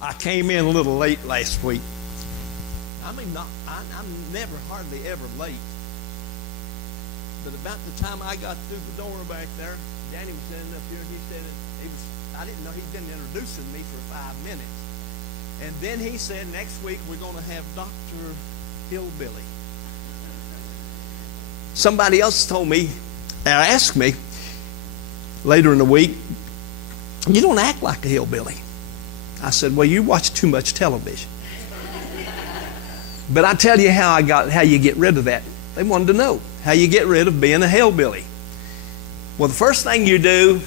I came in a little late last week. I'm never hardly ever late. But about the time I got through the door back there, Danny was standing up here and he said, I didn't know he'd been introducing me for 5 minutes. And then he said, next week we're going to have Dr. Hillbilly. Somebody else told me, asked me later in the week, you don't act like a hillbilly. I said, well, you watch too much television. But I tell you how you get rid of that. They wanted to know how you get rid of being a hillbilly. Well, the first thing you do,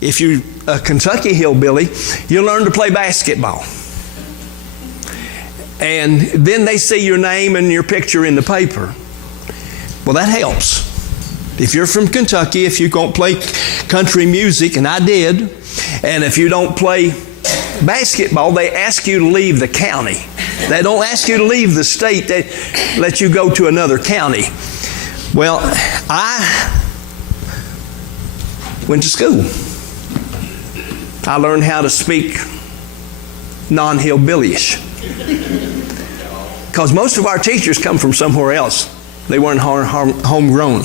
if you're a Kentucky hillbilly, you learn to play basketball. And then they see your name and your picture in the paper. Well, that helps. If you're from Kentucky, if you don't play country music, and I did, and if you don't play basketball, they ask you to leave the county. They don't ask you to leave the state. They let you go to another county. Well, I went to school. I learned how to speak non-hillbillyish. Because most of our teachers come from somewhere else. They weren't homegrown.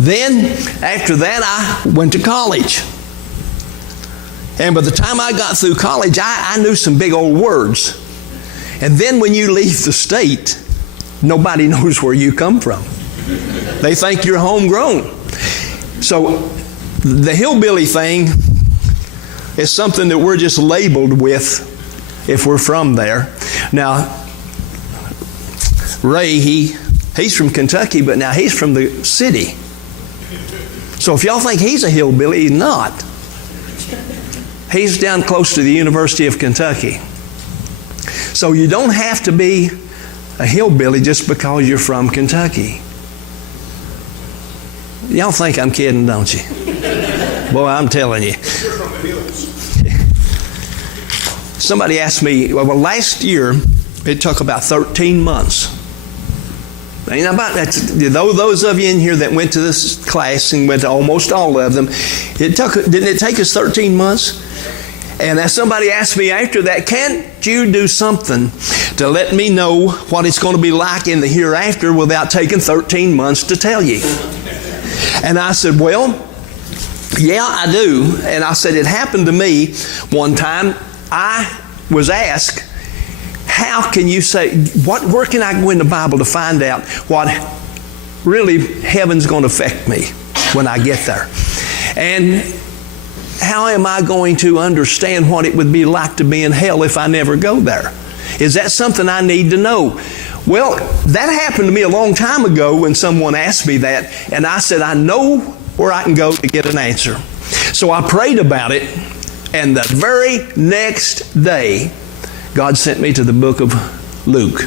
Then, after that, I went to college. And by the time I got through college, I knew some big old words. And then when you leave the state, nobody knows where you come from. They think you're homegrown. So the hillbilly thing is something that we're just labeled with if we're from there. Now, Ray, he's from Kentucky, but now he's from the city. So if y'all think he's a hillbilly, he's not. He's down close to the University of Kentucky. So you don't have to be a hillbilly just because you're from Kentucky. Y'all think I'm kidding, don't you? Boy, I'm telling you. Somebody asked me, well, last year it took about 13 months. Now, about that, those of you in here that went to this class and went to almost all of them, didn't it take us 13 months? And as somebody asked me after that, can't you do something to let me know what it's going to be like in the hereafter without taking 13 months to tell you? And I said, well, yeah, I do. And I said, it happened to me one time. I was asked, how can you say, where can I go in the Bible to find out what really heaven's going to affect me when I get there? And how am I going to understand what it would be like to be in hell if I never go there? Is that something I need to know? Well, that happened to me a long time ago when someone asked me that, and I said, I know where I can go to get an answer. So I prayed about it, and the very next day, God sent me to the book of Luke.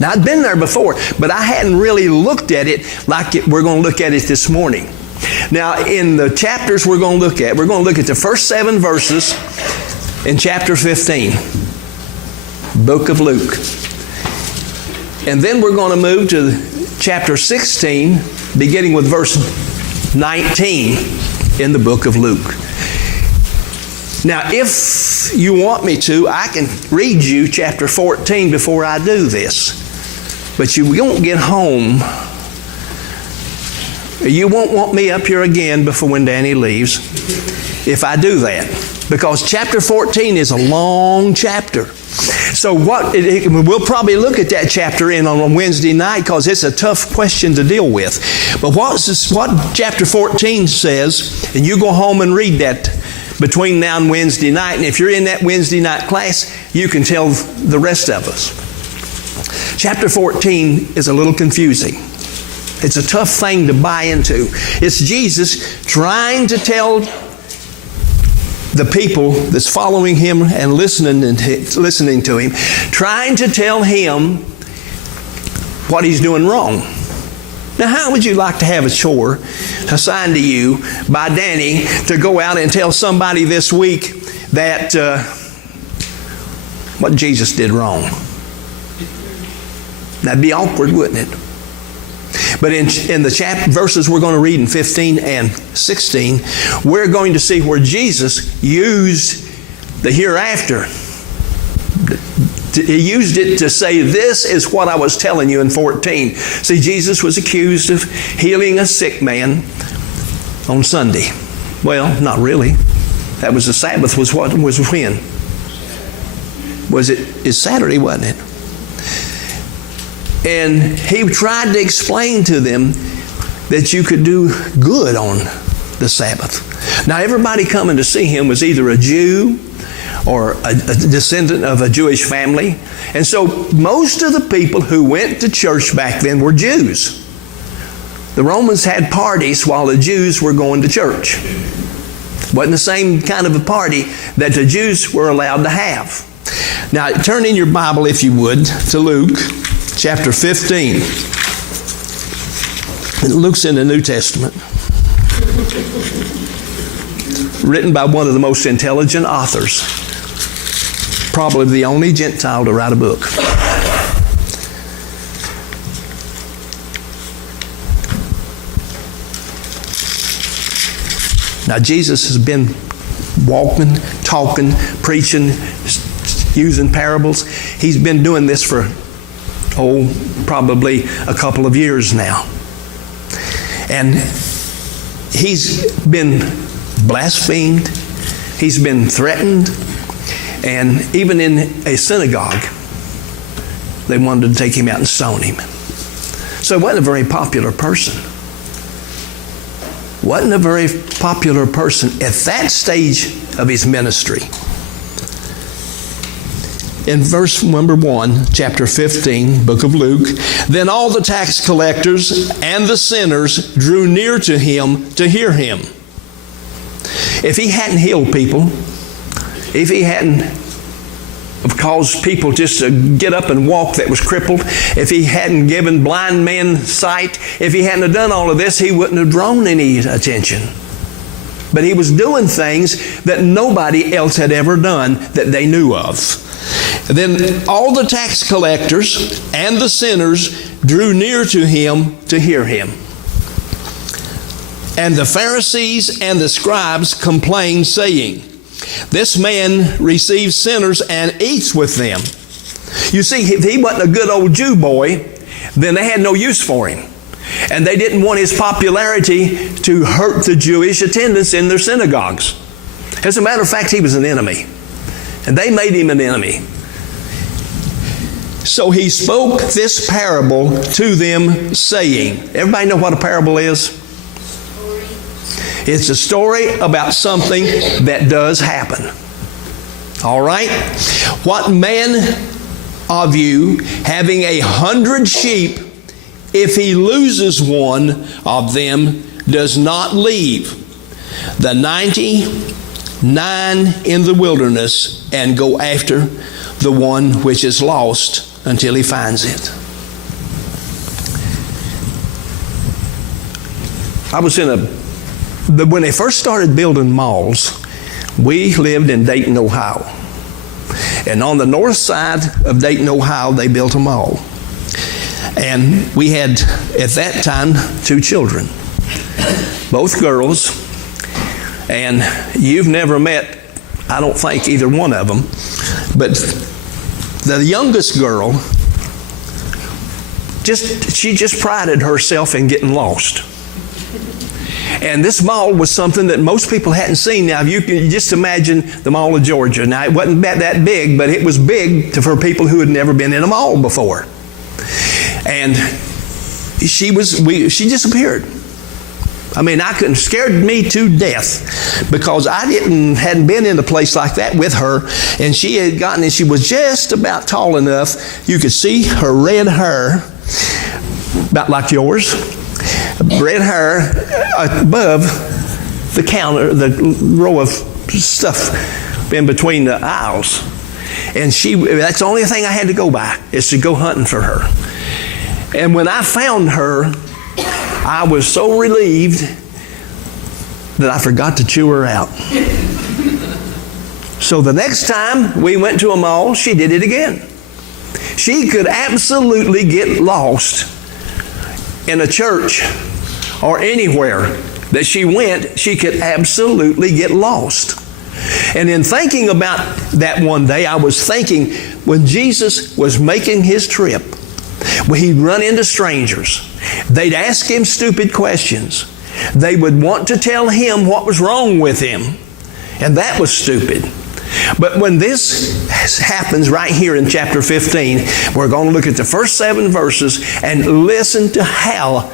Now, I'd been there before, but I hadn't really looked at it like we're going to look at it this morning. Now, in the chapters we're going to look at the first 7 verses in chapter 15, book of Luke. And then we're going to move to chapter 16, beginning with verse 19 in the book of Luke. Now, if you want me to, I can read you chapter 14 before I do this. But you won't get home. You won't want me up here again before when Danny leaves if I do that. Because chapter 14 is a long chapter. So we'll probably look at that chapter on Wednesday night because it's a tough question to deal with. But what chapter 14 says, and you go home and read that between now and Wednesday night. And if you're in that Wednesday night class, you can tell the rest of us. Chapter 14 is a little confusing. It's a tough thing to buy into. It's Jesus trying to tell the people that's following Him and listening to Him, trying to tell Him what He's doing wrong. Now, how would you like to have a chore assigned to you by Danny to go out and tell somebody this week that what Jesus did wrong? That'd be awkward, wouldn't it? But in the verses we're going to read in 15 and 16, we're going to see where Jesus used the hereafter He used it to say, this is what I was telling you in 14. See, Jesus was accused of healing a sick man on Sunday. Well, not really. That was the Sabbath. Was when? It's Saturday, wasn't it? And he tried to explain to them that you could do good on the Sabbath. Now, everybody coming to see him was either a Jew or a descendant of a Jewish family. And so most of the people who went to church back then were Jews. The Romans had parties while the Jews were going to church. Wasn't the same kind of a party that the Jews were allowed to have. Now, turn in your Bible, if you would, to Luke chapter 15. Luke's in the New Testament. Written by one of the most intelligent authors. Probably the only Gentile to write a book. Now, Jesus has been walking, talking, preaching, using parables. He's been doing this for, probably a couple of years now. And he's been blasphemed. He's been threatened. And even in a synagogue, they wanted to take him out and stone him. So he wasn't a very popular person. Wasn't a very popular person at that stage of his ministry. In verse number 1, chapter 15, book of Luke, then all the tax collectors and the sinners drew near to him to hear him. If he hadn't healed people, if he hadn't caused people just to get up and walk that was crippled, if he hadn't given blind men sight, if he hadn't have done all of this, he wouldn't have drawn any attention. But he was doing things that nobody else had ever done that they knew of. Then all the tax collectors and the sinners drew near to him to hear him. And the Pharisees and the scribes complained, saying, this man receives sinners and eats with them. You see, if he wasn't a good old Jew boy, then they had no use for him. And they didn't want his popularity to hurt the Jewish attendance in their synagogues. As a matter of fact, he was an enemy. And they made him an enemy. So he spoke this parable to them, saying, everybody know what a parable is? It's a story about something that does happen. All right? What man of you, having 100 sheep, if he loses one of them, does not leave the 99 in the wilderness and go after the one which is lost until he finds it? I was when they first started building malls, we lived in Dayton, Ohio. And on the north side of Dayton, Ohio, they built a mall. And we had, at that time, 2 children, both girls. And you've never met, I don't think, either one of them. But the youngest girl, she just prided herself in getting lost. And this mall was something that most people hadn't seen. Now, you can just imagine the Mall of Georgia. Now, it wasn't that big, but it was big for people who had never been in a mall before. And she disappeared. I mean, scared me to death because I hadn't been in a place like that with her. And she had gotten, and she was just about tall enough. You could see her red hair, about like yours. Red hair above the counter, the row of stuff in between the aisles. And that's the only thing I had to go by, is to go hunting for her. And when I found her, I was so relieved that I forgot to chew her out. So the next time we went to a mall, she did it again. She could absolutely get lost in a church or anywhere that she went. She could absolutely get lost. And in thinking about that one day, I was thinking when Jesus was making his trip, when he'd run into strangers, they'd ask him stupid questions. They would want to tell him what was wrong with him, and that was stupid. But when this happens right here in chapter 15, we're going to look at the first 7 verses and listen to how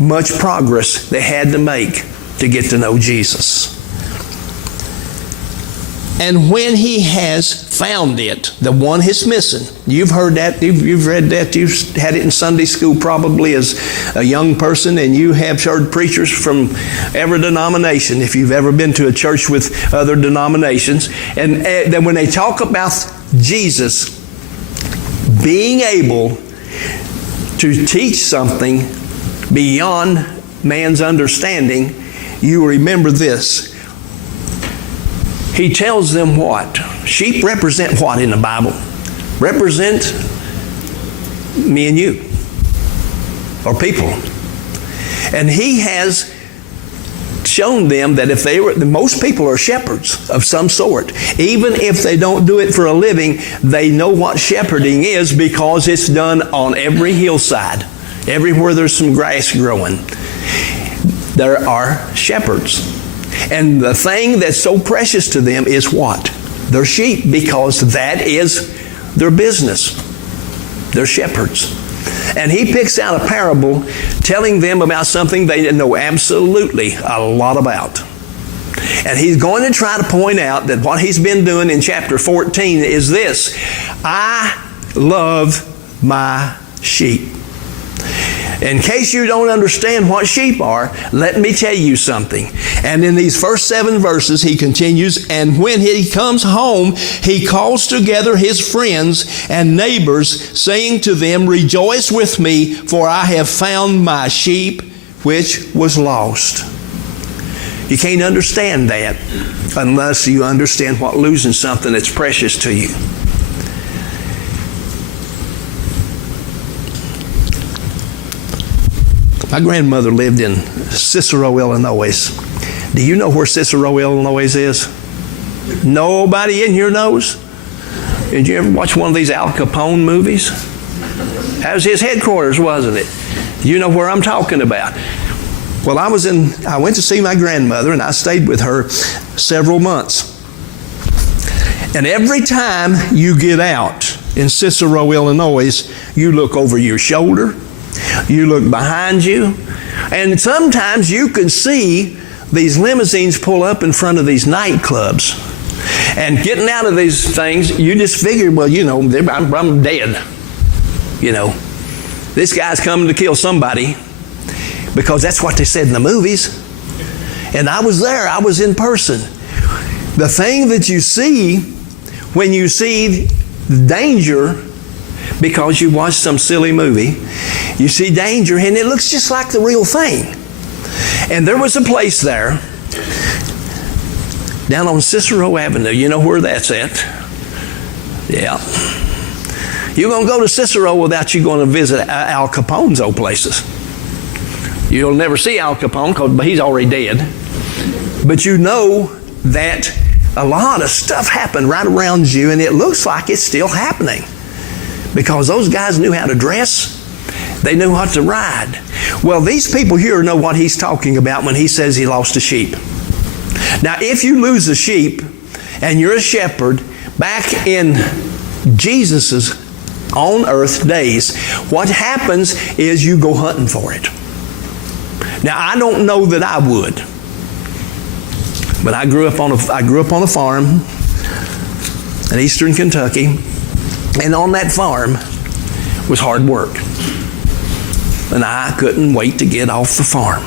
much progress they had to make to get to know Jesus. And when he has found it, the one he's missing. You've heard that, you've read that, you've had it in Sunday school probably as a young person, and you have heard preachers from every denomination if you've ever been to a church with other denominations. And then when they talk about Jesus being able to teach something beyond man's understanding, you remember this. He tells them what? Sheep represent what in the Bible? Represent me and you, or people. And he has shown them that if they were, most people are shepherds of some sort. Even if they don't do it for a living, they know what shepherding is because it's done on every hillside. Everywhere there's some grass growing, there are shepherds. And the thing that's so precious to them is what? Their sheep, because that is their business. They're shepherds. And he picks out a parable telling them about something they didn't know absolutely a lot about. And he's going to try to point out that what he's been doing in chapter 14 is this: I love my sheep. In case you don't understand what sheep are, let me tell you something. And in these first 7 verses, he continues, and when he comes home, he calls together his friends and neighbors, saying to them, rejoice with me, for I have found my sheep which was lost. You can't understand that unless you understand what losing something that's precious to you. My grandmother lived in Cicero, Illinois. Do you know where Cicero, Illinois is? Nobody in here knows? Did you ever watch one of these Al Capone movies? That was his headquarters, wasn't it? You know where I'm talking about. Well, I went to see my grandmother, and I stayed with her several months. And every time you get out in Cicero, Illinois, you look over your shoulder, you look behind you, and sometimes you can see these limousines pull up in front of these nightclubs. And getting out of these things, you just figure, well, you know, I'm dead. You know, this guy's coming to kill somebody, because that's what they said in the movies. And I was there. I was in person. The thing that you see when you see danger, because you watched some silly movie, you see danger, and it looks just like the real thing. And there was a place there down on Cicero Avenue. You know where that's at? Yeah. You're going to go to Cicero without you going to visit Al Capone's old places. You'll never see Al Capone because he's already dead. But you know that a lot of stuff happened right around you, and it looks like it's still happening. Because those guys knew how to dress. They knew how to ride. Well, these people here know what he's talking about when he says he lost a sheep. Now, if you lose a sheep and you're a shepherd, back in Jesus's on earth days, what happens is you go hunting for it. Now, I don't know that I would, but I grew up on a farm in eastern Kentucky, and on that farm was hard work. And I couldn't wait to get off the farm.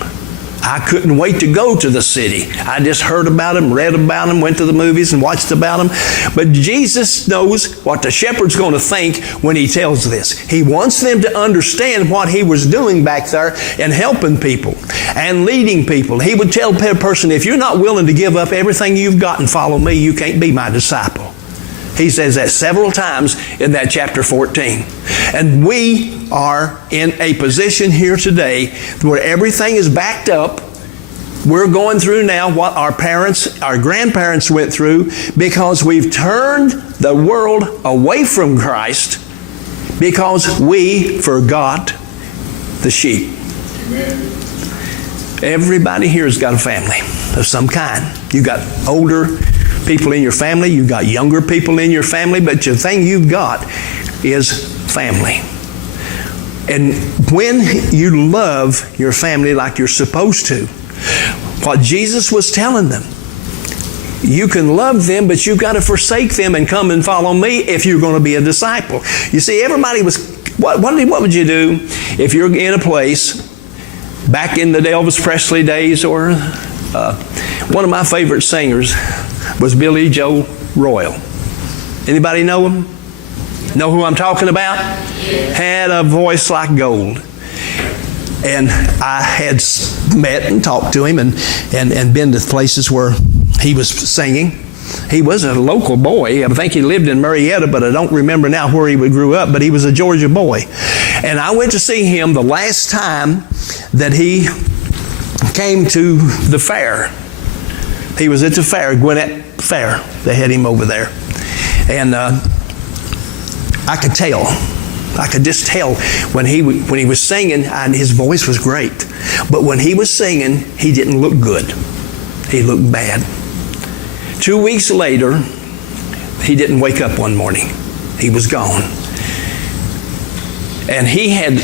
I couldn't wait to go to the city. I just heard about them, read about them, went to the movies and watched about them. But Jesus knows what the shepherd's going to think when he tells this. He wants them to understand what he was doing back there and helping people and leading people. He would tell a person, if you're not willing to give up everything you've got and follow me, you can't be my disciple. He says that several times in that chapter 14. And we are in a position here today where everything is backed up We're going through now what our parents, our grandparents went through because we've turned the world away from Christ because we forgot the sheep. Amen. Everybody here has got a family of some kind. You got older people in your family, you got younger people in your family, but the thing you've got is family. And when you love your family like you're supposed to, what Jesus was telling them, you can love them, but you've got to forsake them and come and follow me if you're going to be a disciple. You see, everybody was, what would you do if you're in a place, back in the Elvis Presley days, or one of my favorite singers was Billy Joe Royal. Anybody know him? Know who I'm talking about? Had a voice like gold. And I had met and talked to him and been to places where he was singing. He was a local boy. I think he lived in Marietta, but I don't remember now where he grew up, but he was a Georgia boy. And I went to see him the last time that he came to the fair. He was at the fair, Gwinnett Fair. They had him over there. And I could tell. I could just tell when he was singing, and his voice was great. But when he was singing, he didn't look good. He looked bad. 2 weeks later, he didn't wake up one morning. He was gone. And he had,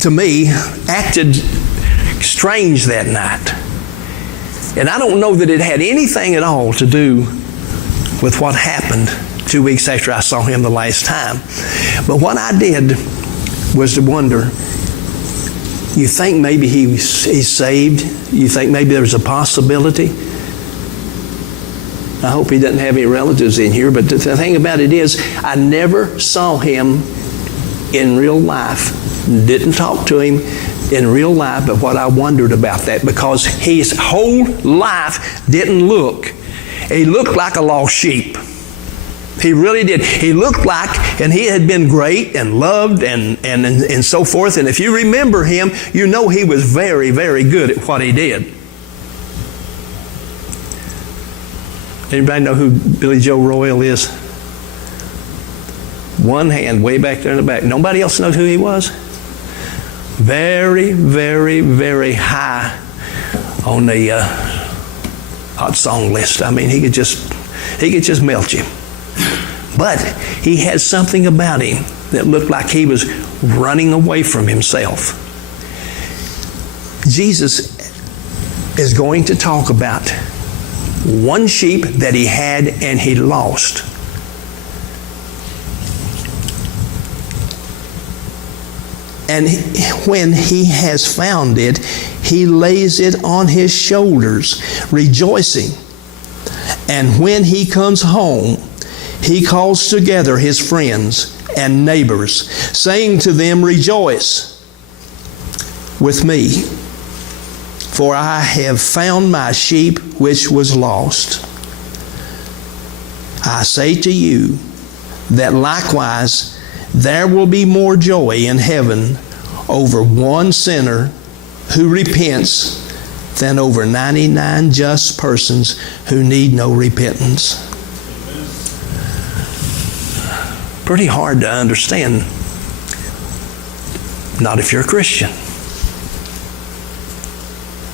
to me, acted strange that night. And I don't know that it had anything at all to do with what happened 2 weeks after I saw him the last time. But what I did was to wonder, you think maybe he's saved? You think maybe there's a possibility? I hope he doesn't have any relatives in here, but the thing about it is, I never saw him in real life. Didn't talk to him in real life, but what I wondered about that, because his whole life didn't look. He looked like a lost sheep. He really did. He looked like, and he had been great and loved and so forth. And if you remember him, you know he was very, very good at what he did. Anybody know who Billy Joe Royal is? One hand way back there in the back. Nobody else knows who he was? Very, very, very high on the hot song list. I mean, he could just melt you. But he had something about him that looked like he was running away from himself. Jesus is going to talk about one sheep that he had and he lost. And when he has found it, he lays it on his shoulders, rejoicing. And when he comes home, he calls together his friends and neighbors, saying to them, "Rejoice with me, for I have found my sheep which was lost." I say to you that likewise there will be more joy in heaven over one sinner who repents than over 99 just persons who need no repentance. Pretty hard to understand. Not if you're a Christian.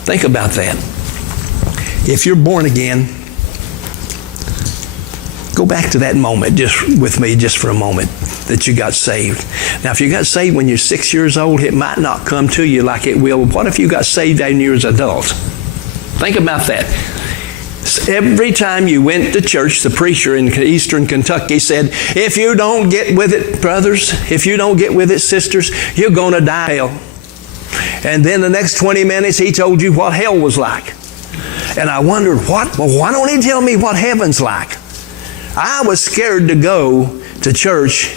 Think about that. If you're born again, go back to that moment just with me just for a moment that you got saved. Now, if you got saved when you're 6 years old, it might not come to you like it will. What if you got saved when you were an adult? Think about that. Every time you went to church, the preacher in eastern Kentucky said, "If you don't get with it, brothers, if you don't get with it, sisters, you're going to die hell." And then the next 20 minutes, he told you what hell was like. And I wondered, what? Well, why don't he tell me what heaven's like? I was scared to go to church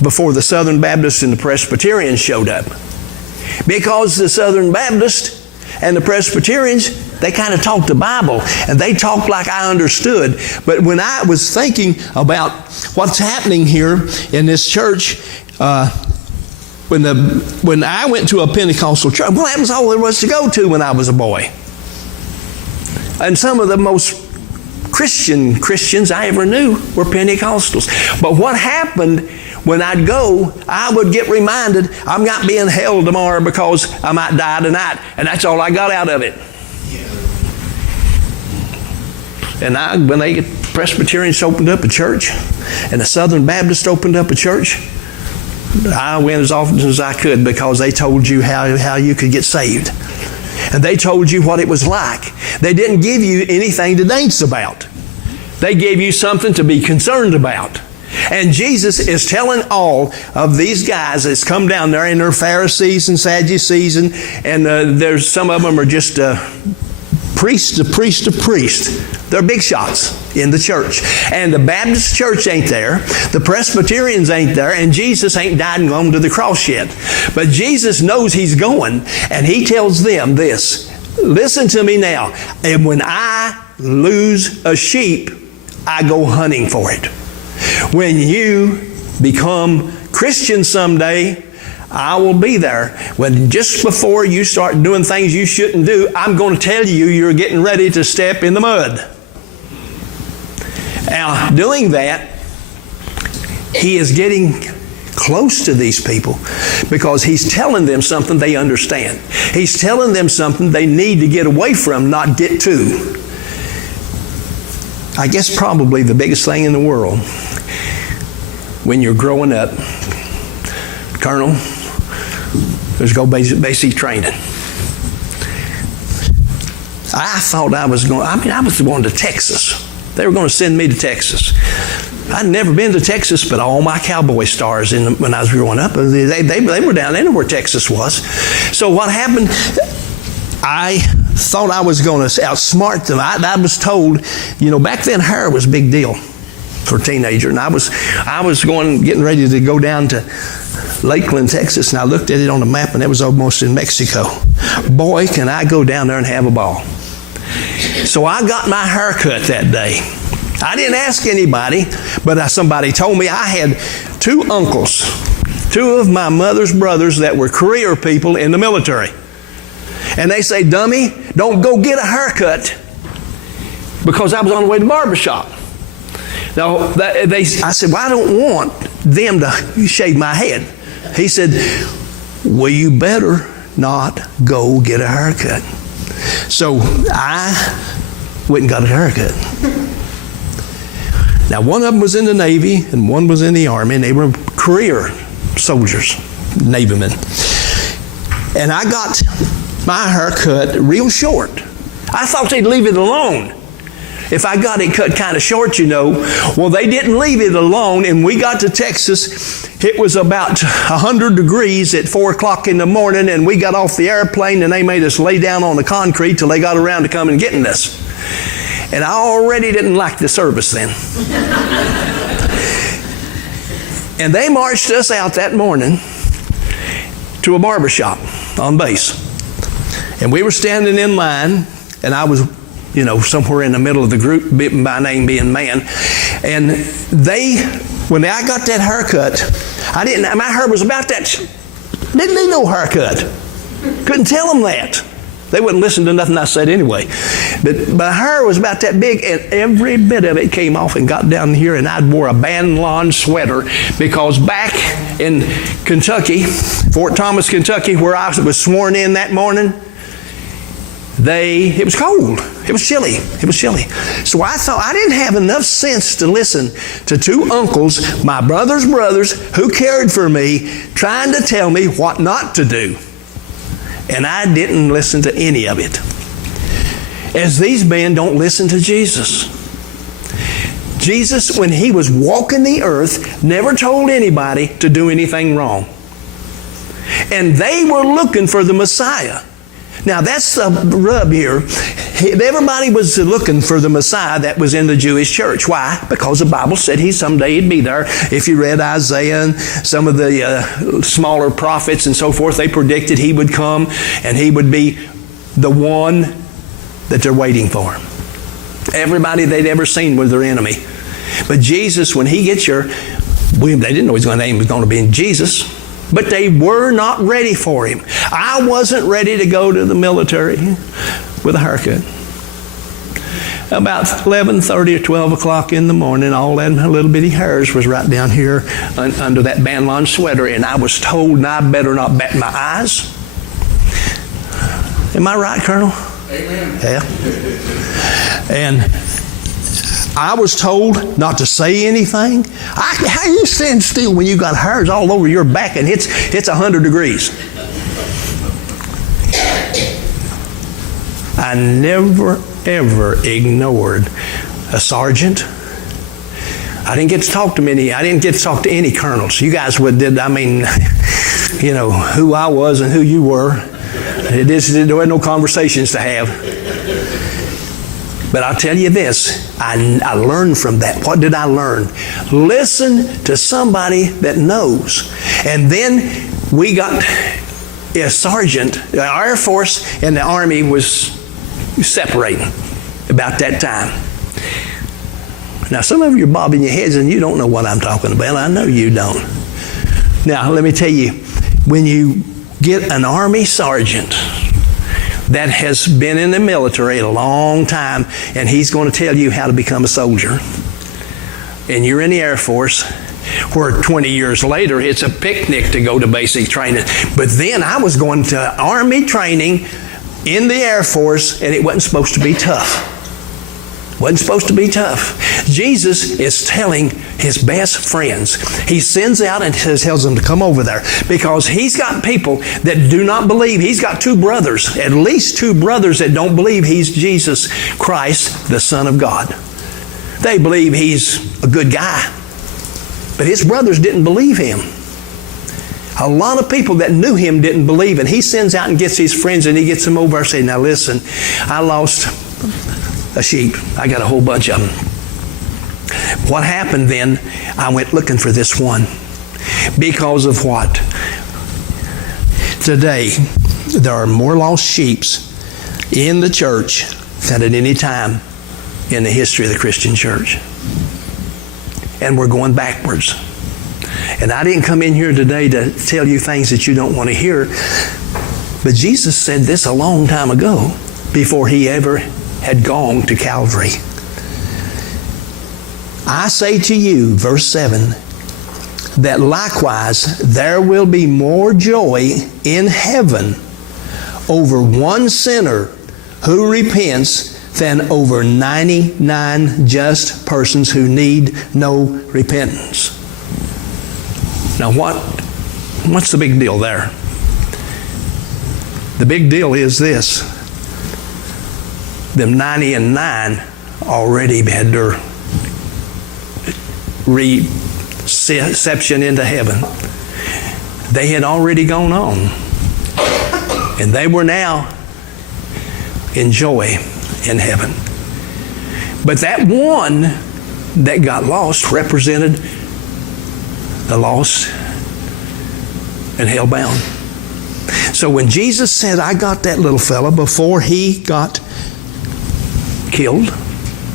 before the Southern Baptists and the Presbyterians showed up. Because the Southern Baptists and the Presbyterians, they kind of talked the Bible, and they talked like I understood. But when I was thinking about what's happening here in this church, when I went to a Pentecostal church, well, that was all there was to go to when I was a boy. And some of the most Christians I ever knew were Pentecostals. But what happened when I'd go, I would get reminded I'm not being held tomorrow because I might die tonight. And that's all I got out of it. And when the Presbyterians opened up a church and the Southern Baptists opened up a church, I went as often as I could because they told you how you could get saved. And they told you what it was like. They didn't give you anything to dance about. They gave you something to be concerned about. And Jesus is telling all of these guys that's come down there, and they're Pharisees and Sadducees, and there's some of them are just priest of priest. They're big shots in the church. And the Baptist church ain't there. The Presbyterians ain't there. And Jesus ain't died and gone to the cross yet. But Jesus knows He's going. And He tells them this. Listen to me now. And when I lose a sheep, I go hunting for it. When you become Christian someday, I will be there. When just before you start doing things you shouldn't do, I'm going to tell you you're getting ready to step in the mud. Now, doing that, He is getting close to these people because He's telling them something they understand. He's telling them something they need to get away from, not get to. I guess probably the biggest thing in the world when you're growing up, Colonel, let's go basic training. I thought I was going to Texas. They were going to send me to Texas. I'd never been to Texas, but all my cowboy stars when I was growing up, they were down. They knew where Texas was. So what happened, I thought I was going to outsmart them. I was told, back then hair was a big deal for a teenager. And I was getting ready to go down to Lakeland, Texas, and I looked at it on the map, and it was almost in Mexico. Boy, can I go down there and have a ball. So I got my hair cut that day. I didn't ask anybody, but somebody told me I had two uncles, two of my mother's brothers that were career people in the military. And they say, dummy, don't go get a haircut, because I was on the way to the barbershop. Now, I said, well, I don't want them to shave my head. He said, well, you better not go get a haircut. So I went and got a haircut. Now, one of them was in the Navy and one was in the Army, and they were career soldiers, Navy men. And I got my hair cut real short. I thought they'd leave it alone if I got it cut kind of short, Well, they didn't leave it alone, and we got to Texas. It was about 100 degrees at 4 o'clock in the morning, and we got off the airplane, and they made us lay down on the concrete till they got around to coming and getting us. And I already didn't like the service then. And they marched us out that morning to a barbershop on base. And we were standing in line, and I was, somewhere in the middle of the group, by name being Mann. And when I got that haircut, my hair was about that, didn't need no haircut. Couldn't tell them that. They wouldn't listen to nothing I said anyway. But my hair was about that big, and every bit of it came off and got down here, and I wore a bandolon sweater because back in Kentucky, Fort Thomas, Kentucky, where I was sworn in that morning, it was cold. It was chilly. So I thought I didn't have enough sense to listen to two uncles, my brother's brothers, who cared for me, trying to tell me what not to do. And I didn't listen to any of it. As these men don't listen to Jesus. Jesus, when He was walking the earth, never told anybody to do anything wrong. And they were looking for the Messiah. Now that's the rub here. Everybody was looking for the Messiah that was in the Jewish church. Why? Because the Bible said someday He'd be there. If you read Isaiah and some of the smaller prophets and so forth, they predicted He would come and He would be the one that they're waiting for. Everybody they'd ever seen was their enemy. But Jesus, when He gets they didn't know His name was going to be Jesus. But they were not ready for him. I wasn't ready to go to the military with a haircut. About 11:30 or 12 o'clock in the morning, all that little bitty hairs was right down here under that bandlon sweater, and I was told I better not bat my eyes. Am I right, Colonel? Amen. Yeah. And I was told not to say anything. How you stand still when you got hairs all over your back and it's 100 degrees? I never, ever ignored a sergeant. I didn't get to talk to many. I didn't get to talk to any colonels. You guys did. I mean, you know who I was and who you were. There were no conversations to have. But I'll tell you this, I learned from that. What did I learn? Listen to somebody that knows. And then we got a sergeant. The Air Force and the Army was separating about that time. Now, some of you are bobbing your heads and you don't know what I'm talking about. I know you don't. Now, let me tell you, when you get an Army sergeant that has been in the military a long time, and he's going to tell you how to become a soldier, and you're in the Air Force, where 20 years later it's a picnic to go to basic training. But then I was going to Army training in the Air Force, and it wasn't supposed to be tough. Wasn't supposed to be tough. Jesus is telling his best friends. He sends out and tells them to come over there because he's got people that do not believe. He's got two brothers, at least two brothers that don't believe he's Jesus Christ, the Son of God. They believe he's a good guy, but his brothers didn't believe him. A lot of people that knew him didn't believe, and he sends out and gets his friends and he gets them over and say, now listen, I lost a sheep. I got a whole bunch of them. What happened then? I went looking for this one. Because of what? Today, there are more lost sheep in the church than at any time in the history of the Christian church. And we're going backwards. And I didn't come in here today to tell you things that you don't want to hear. But Jesus said this a long time ago, before he ever had gone to Calvary. I say to you, verse 7, that likewise there will be more joy in heaven over one sinner who repents than over 99 just persons who need no repentance. Now what's the big deal there? The big deal is this. Them 99 already had their reception into heaven. They had already gone on. And they were now in joy in heaven. But that one that got lost represented the lost and hell-bound. So when Jesus said, I got that little fella before he got killed,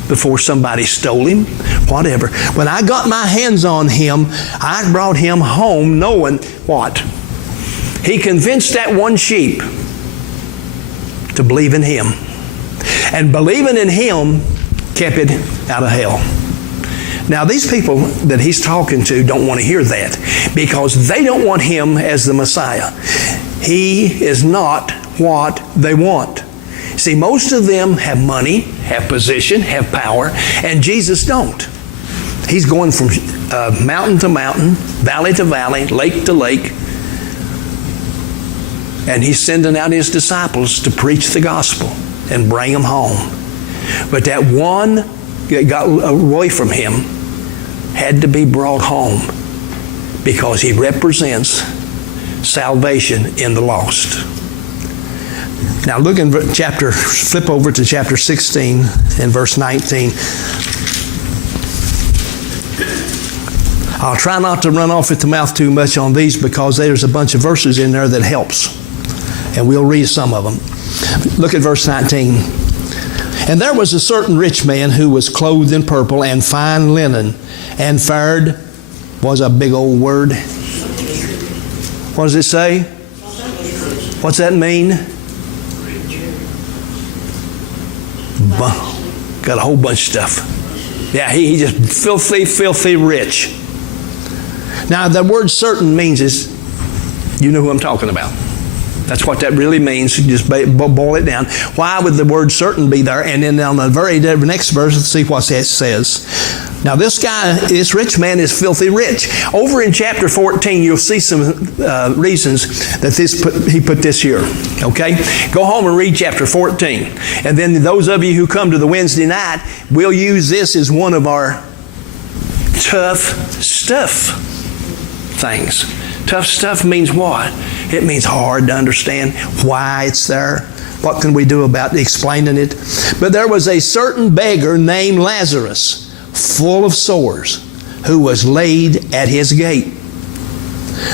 before somebody stole him, whatever. When I got my hands on him, I brought him home knowing what? He convinced that one sheep to believe in him. And believing in him kept it out of hell. Now these people that he's talking to don't want to hear that because they don't want him as the Messiah. He is not what they want. See, most of them have money, have position, have power, and Jesus don't. He's going from mountain to mountain, valley to valley, lake to lake, and he's sending out his disciples to preach the gospel and bring them home. But that one that got away from him had to be brought home because he represents salvation in the lost. Now look in flip over to chapter 16 and verse 19. I'll try not to run off at the mouth too much on these because there's a bunch of verses in there that helps. And we'll read some of them. Look at verse 19. And there was a certain rich man who was clothed in purple and fine linen and fared, was a big old word, What does it say? What's that mean? Got a whole bunch of stuff. Yeah, he just filthy rich. Now, the word certain means is, you know who I'm talking about. That's what that really means. You just boil it down. Why would the word certain be there? And then on the very next verse, let's see what it says. Now this rich man is filthy rich. Over in chapter 14, you'll see some reasons that he put this here. Okay? Go home and read chapter 14. And then those of you who come to the Wednesday night, we'll use this as one of our tough stuff things. Tough stuff means what? It means hard to understand why it's there. What can we do about explaining it? But there was a certain beggar named Lazarus, full of sores, who was laid at his gate.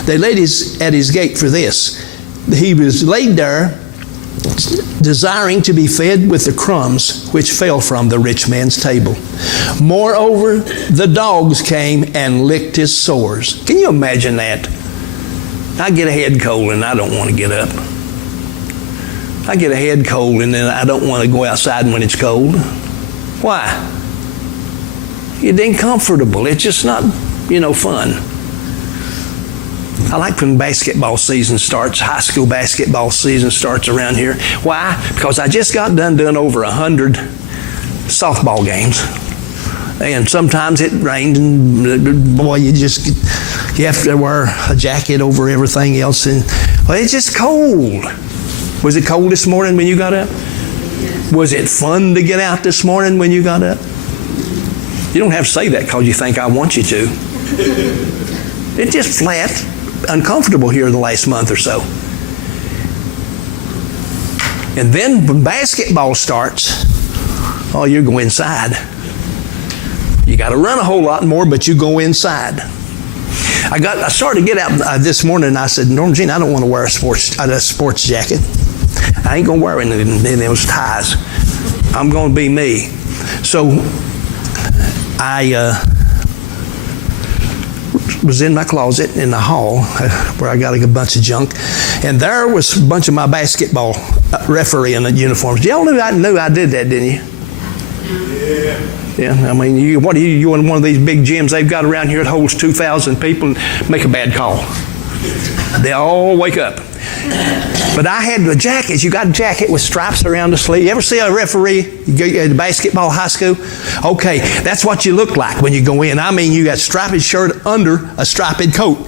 They laid at his gate for this. He was laid there, desiring to be fed with the crumbs which fell from the rich man's table. Moreover, the dogs came and licked his sores. Can you imagine that? I get a head cold and I don't want to get up. I get a head cold and then I don't want to go outside when it's cold. Why? It ain't comfortable. It's just not, fun. I like when basketball season starts, high school basketball season starts around here. Why? Because I just got done over 100 softball games. And sometimes it rained and boy, you have to wear a jacket over everything else. And it's just cold. Was it cold this morning when you got up? Was it fun to get out this morning when you got up? You don't have to say that because you think I want you to. It's just flat, uncomfortable here the last month or so. And then when basketball starts, you go inside. You got to run a whole lot more, but you go inside. I started to get out this morning, and I said, Norma Jean, I don't want to wear a sports jacket. I ain't going to wear any of those ties. I'm going to be me. So I was in my closet in the hall where I got a bunch of junk, and there was a bunch of my basketball referee in the uniforms. Y'all knew I did that, didn't you? Yeah. Yeah, I mean, you in one of these big gyms they've got around here that holds 2,000 people and make a bad call. They all wake up. But I had the jackets. You got a jacket with stripes around the sleeve. You ever see a referee at basketball high school? Okay, that's what you look like when you go in. I mean, you got a striped shirt under a striped coat.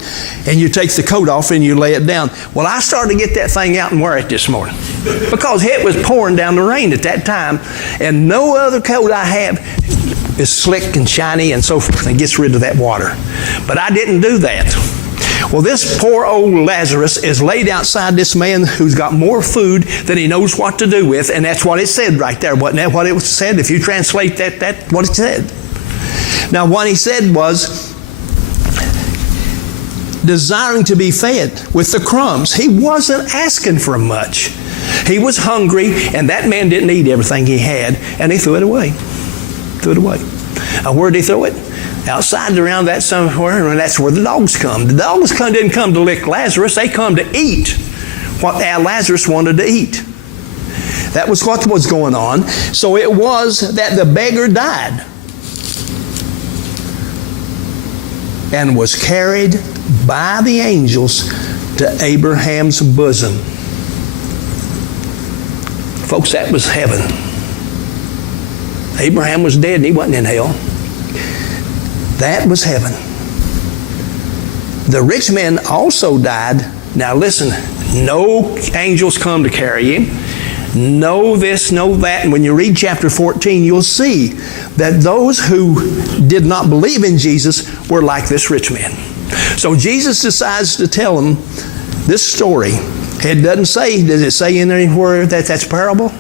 And you take the coat off and you lay it down. Well, I started to get that thing out and wear it this morning. Because it was pouring down the rain at that time. And no other coat I have is slick and shiny and so forth and gets rid of that water. But I didn't do that. Well, this poor old Lazarus is laid outside this man who's got more food than he knows what to do with, and that's what it said right there. Wasn't that what it said? If you translate that's what it said. Now, what he said was, desiring to be fed with the crumbs. He wasn't asking for much. He was hungry, and that man didn't eat everything he had, and he threw it away. Where did he throw it? Outside around that somewhere, and that's where the dogs come. The dogs didn't come to lick Lazarus. They come to eat what Lazarus wanted to eat. That was what was going on. So it was that the beggar died and was carried by the angels to Abraham's bosom. Folks, that was heaven. Abraham was dead and he wasn't in hell. That was heaven. The rich man also died. Now listen, no angels come to carry him. No this, no that. And when you read chapter 14, you'll see that those who did not believe in Jesus were like this rich man. So Jesus decides to tell them this story. It doesn't say, does it say in anywhere that that's a parable?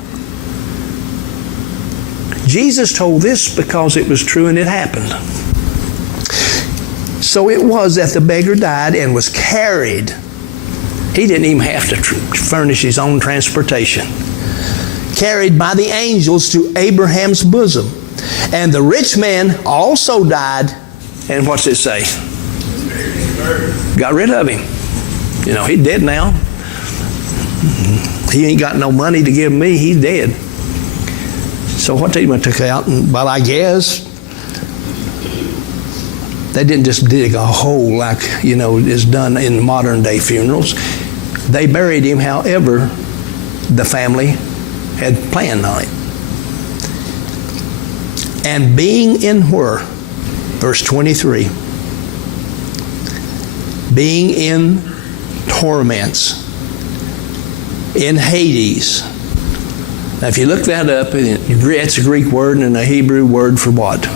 Jesus told this because it was true and it happened. So it was that the beggar died and was carried. He didn't even have to furnish his own transportation. Carried by the angels to Abraham's bosom. And the rich man also died. And what's it say? Got rid of him. You know, he's dead now. He ain't got no money to give me. He's dead. So what they took out, well, I guess they didn't just dig a hole like, you know, is done in modern day funerals. They buried him however the family had planned on it. And being in where? Verse 23. Being in torments, in Hades. Now if you look that up, it's a Greek word and a Hebrew word for what?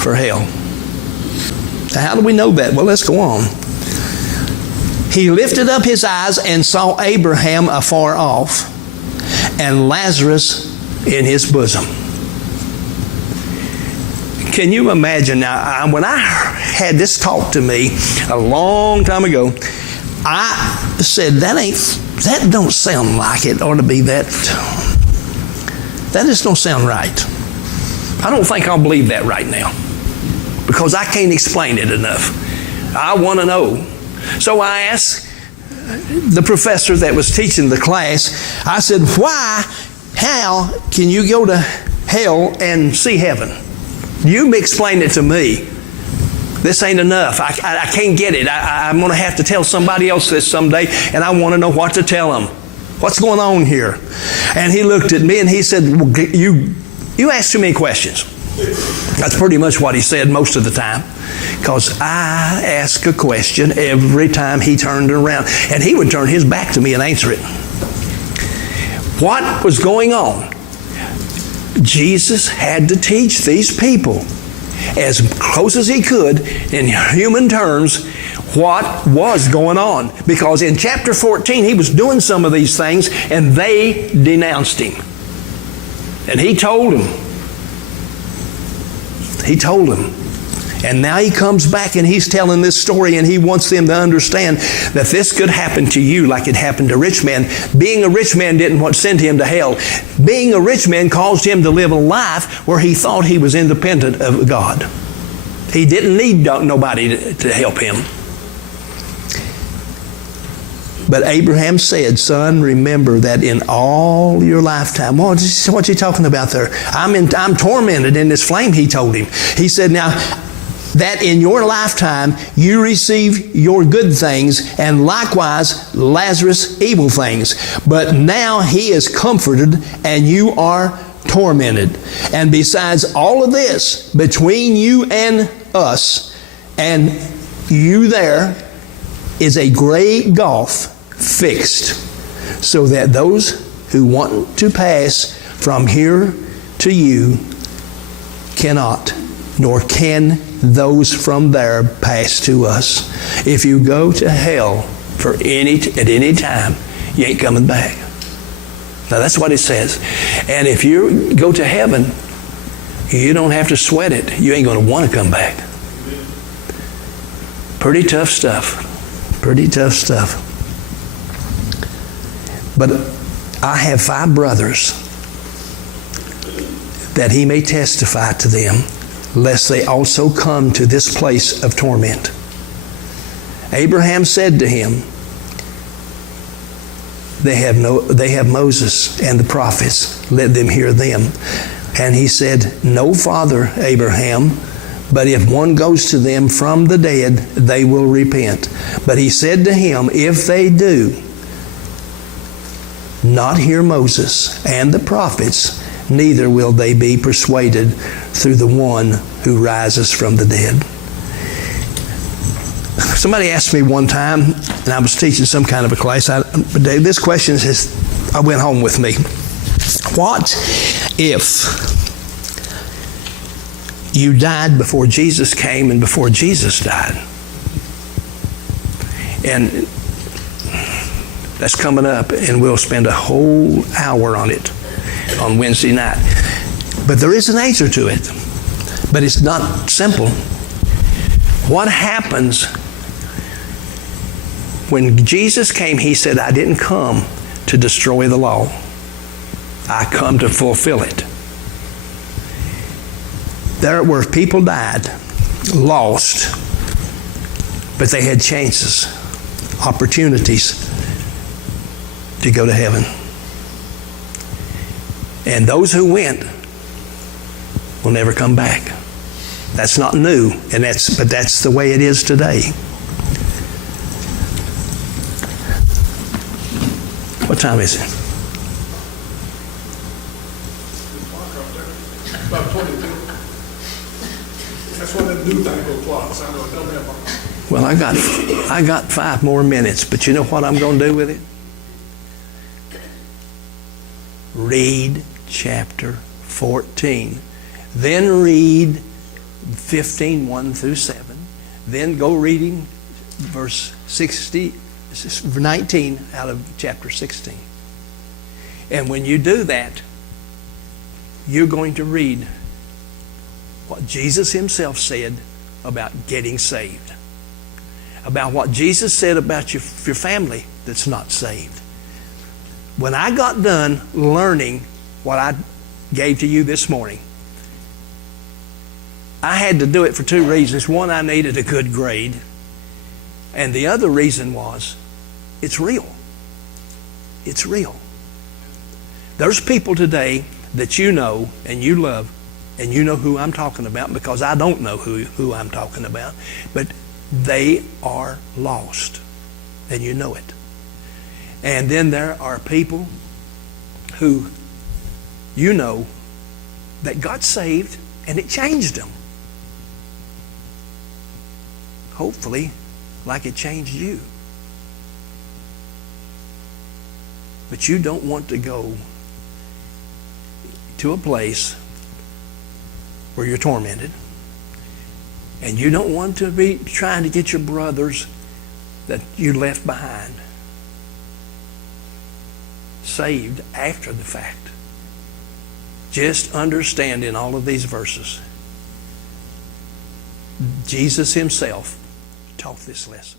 For hell. Now how do we know that? Well, let's go on. He lifted up his eyes and saw Abraham afar off and Lazarus in his bosom. Can you imagine? Now, when I had this talk to me a long time ago, I said, that don't sound like it ought to be that. That just don't sound right. I don't think I'll believe that right now because I can't explain it enough. I want to know. So I asked the professor that was teaching the class, I said, how can you go to hell and see heaven? You explain it to me. This ain't enough. I can't get it. I'm going to have to tell somebody else this someday, and I want to know what to tell them. What's going on here? And he looked at me and he said, well, you ask too many questions. That's pretty much what he said most of the time. Because I asked a question every time he turned around. And he would turn his back to me and answer it. What was going on? Jesus had to teach these people as close as he could in human terms what was going on. Because in chapter 14 he was doing some of these things and they denounced him. And he told them. And now he comes back and he's telling this story and he wants them to understand that this could happen to you like it happened to rich men. Being a rich man didn't send him to hell. Being a rich man caused him to live a life where he thought he was independent of God. He didn't need nobody to help him. But Abraham said, son, remember that in all your lifetime. What's he talking about there? I'm tormented in this flame, he told him. He said, now, that in your lifetime you receive your good things, and likewise Lazarus evil things. But now he is comforted, and you are tormented. And besides all of this, between you and us, and you there, is a great gulf fixed, so that those who want to pass from here to you cannot, nor can those from there pass to us. If you go to hell at any time, you ain't coming back. Now that's what it says. And if you go to heaven, you don't have to sweat it. You ain't going to want to come back. Pretty tough stuff. Pretty tough stuff. But I have 5 brothers that he may testify to them, lest they also come to this place of torment. Abraham said to him, they have Moses and the prophets, let them hear them. And he said, no, Father Abraham, but if one goes to them from the dead, they will repent. But he said to him, if they do not hear Moses and the prophets, neither will they be persuaded through the one who rises from the dead. Somebody asked me one time, and I was teaching some kind of a class, this question I went home with me. What if you died before Jesus came and before Jesus died? And that's coming up, and we'll spend a whole hour on it on Wednesday night. But there is an answer to it. But it's not simple. What happens when Jesus came? He said, I didn't come to destroy the law. I come to fulfill it. There were people died, lost, But they had chances, opportunities to go to heaven. And those who went will never come back. That's not new, but that's the way it is today. What time is it? About 22. That's one of the newfangled clocks. I know it don't have one. Well, I got 5 more minutes, but you know what I'm going to do with it? Read chapter 14. Then read 15, 1 through 7. Then go reading verse 19 out of chapter 16. And when you do that, you're going to read what Jesus himself said about getting saved. About what Jesus said about your family that's not saved. When I got done learning what I gave to you this morning, I had to do it for 2 reasons. One, I needed a good grade. And the other reason was, it's real. It's real. There's people today that you know and you love, and you know who I'm talking about, because I don't know who I'm talking about, but they are lost, and you know it. And then there are people who you know that got saved and it changed them. Hopefully, like it changed you. But you don't want to go to a place where you're tormented. And you don't want to be trying to get your brothers that you left behind saved after the fact. Just understand in all of these verses, Jesus himself taught this lesson.